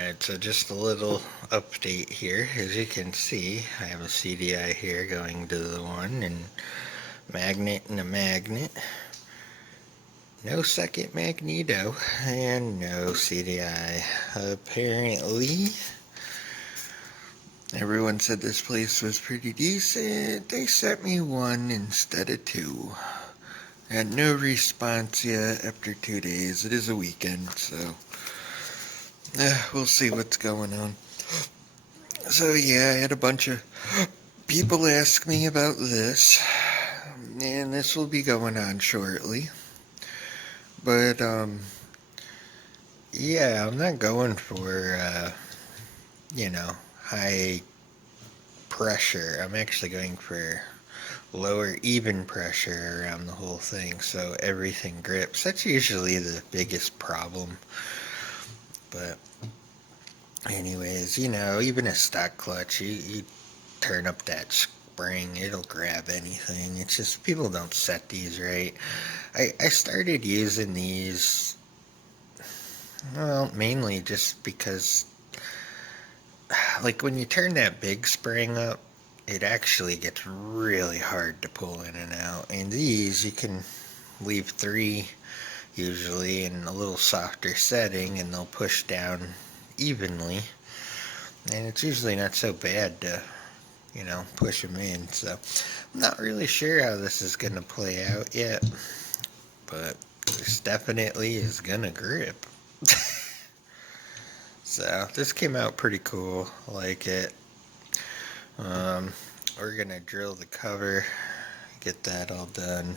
Alright, so just a little update here. As you can see, I have a CDI here going to the one, and magnet and a magnet. No second magneto, and no CDI. Apparently, everyone said this place was pretty decent. They sent me one instead of two. Had no response yet after 2 days. It is a weekend, so we'll see what's going on. So yeah, I had a bunch of people ask me about this, and this will be going on shortly. But yeah, I'm not going for high pressure. I'm actually going for lower even pressure around the whole thing, so everything grips. That's usually the biggest problem. But anyways, even a stock clutch, you turn up that spring, it'll grab anything. It's just people don't set these right. I started using these, well, mainly just because, like, when you turn that big spring up, it actually gets really hard to pull in and out. And these, you can leave 3 usually in a little softer setting, and they'll push down evenly. And it's usually not so bad to push them in. So I'm not really sure how this is going to play out yet, but this definitely is going to grip. So this came out pretty cool. I like it. We're going to drill the cover, get that all done.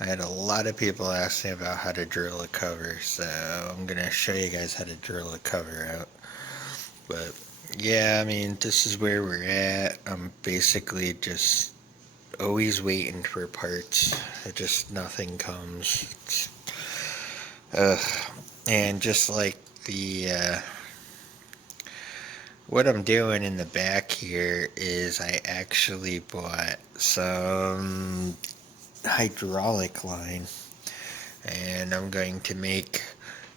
I had a lot of people ask me about how to drill a cover, so I'm going to show you guys how to drill a cover out. But yeah, I mean, this is where we're at. I'm basically just always waiting for parts. Nothing comes. And just like what I'm doing in the back here is I actually bought some hydraulic line, and I'm going to make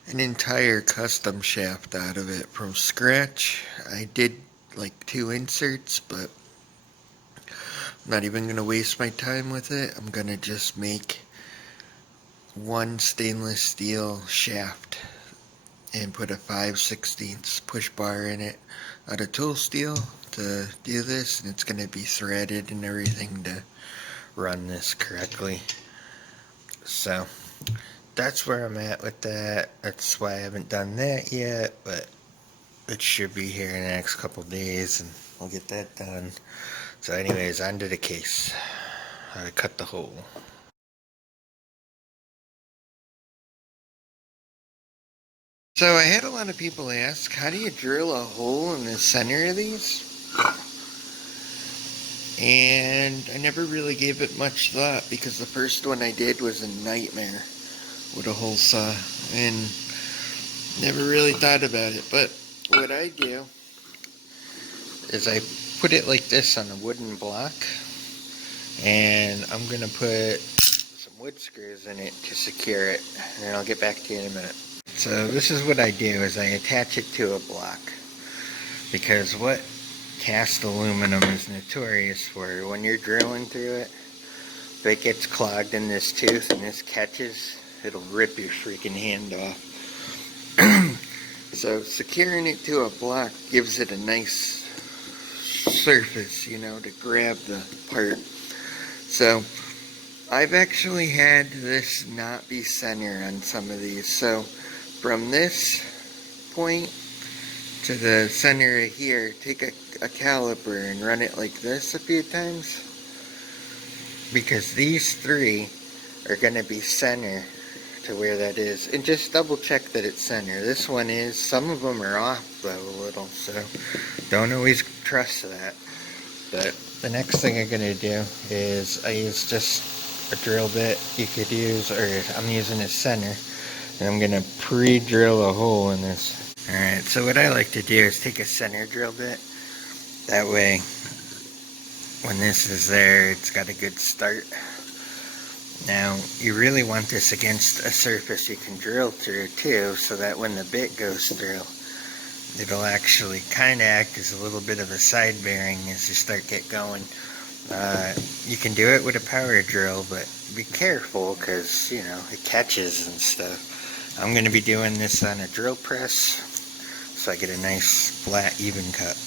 an entire custom shaft out of it from scratch. I did like 2 inserts, but I'm not even going to waste my time with it. I'm going to just make one stainless steel shaft and put a 5/16 push bar in it out of tool steel to do this, and it's going to be threaded and everything to run this correctly. So that's where I'm at with that. That's why I haven't done that yet, but it should be here in the next couple days, and I'll get that done. So anyways, onto the case. How to cut the hole. So I had a lot of people ask, how do you drill a hole in the center of these? And I never really gave it much thought, because the first one I did was a nightmare with a hole saw, and never really thought about it. But what I do is I put it like this on a wooden block, and I'm going to put some wood screws in it to secure it, and I'll get back to you in a minute. So this is what I do, is I attach it to a block, because what cast aluminum is notorious for, when you're drilling through it, if it gets clogged in this tooth and this catches, it'll rip your freaking hand off. So securing it to a block gives it a nice surface, to grab the part. So I've actually had this not be center on some of these. So from this point to the center of here, take a caliper and run it like this a few times, because these 3 are going to be center to where that is, and just double check that it's center. This one is. Some of them are off though a little, so don't always trust that. But the next thing I'm going to do is I use just a drill bit you could use, or I'm using a center, and I'm going to pre-drill a hole in this. Alright, so what I like to do is take a center drill bit. That way, when this is there, it's got a good start. Now, you really want this against a surface you can drill through too, so that when the bit goes through, it'll actually kind of act as a little bit of a side bearing as you start get going. You can do it with a power drill, but be careful because, you know, it catches and stuff. I'm going to be doing this on a drill press so I get a nice flat even cut.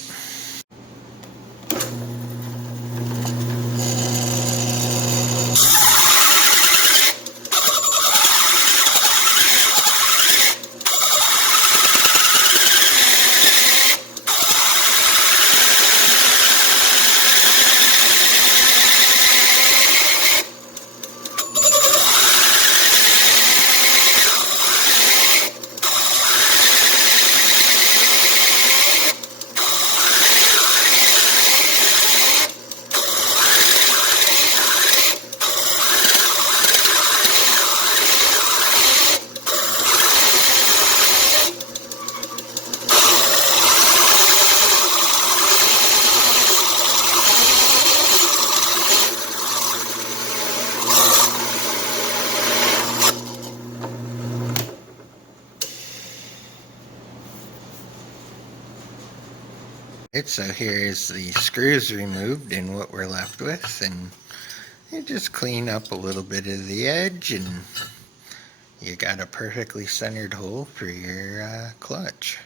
So here is the screws removed and what we're left with, and you just clean up a little bit of the edge and you got a perfectly centered hole for your clutch.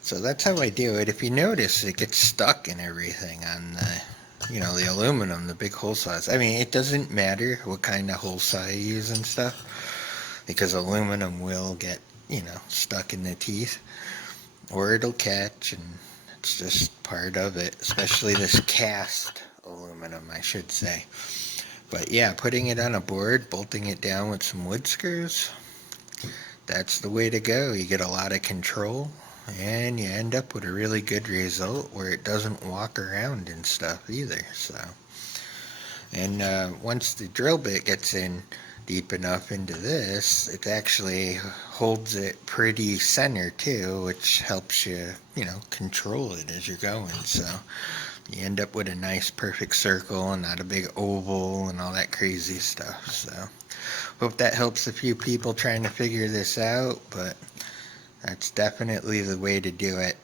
So that's how I do it. If you notice, it gets stuck in everything on the, you know, the aluminum, the big hole saws. I mean, it doesn't matter what kind of hole saw you use and stuff, because aluminum will get, you know, stuck in the teeth, or it'll catch, and it's just part of it, especially this cast aluminum, I should say. But yeah, putting it on a board, bolting it down with some wood screws, that's the way to go. You get a lot of control, and you end up with a really good result where it doesn't walk around and stuff either. So, and once the drill bit gets in deep enough into this, it actually holds it pretty center too, which helps you, you know, control it as you're going. So you end up with a nice perfect circle and not a big oval and all that crazy stuff. So hope that helps a few people trying to figure this out, but that's definitely the way to do it.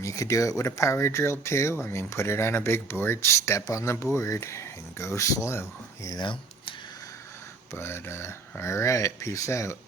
You could do it with a power drill too. I mean, put it on a big board, step on the board, and go slow, you know? But, alright, peace out.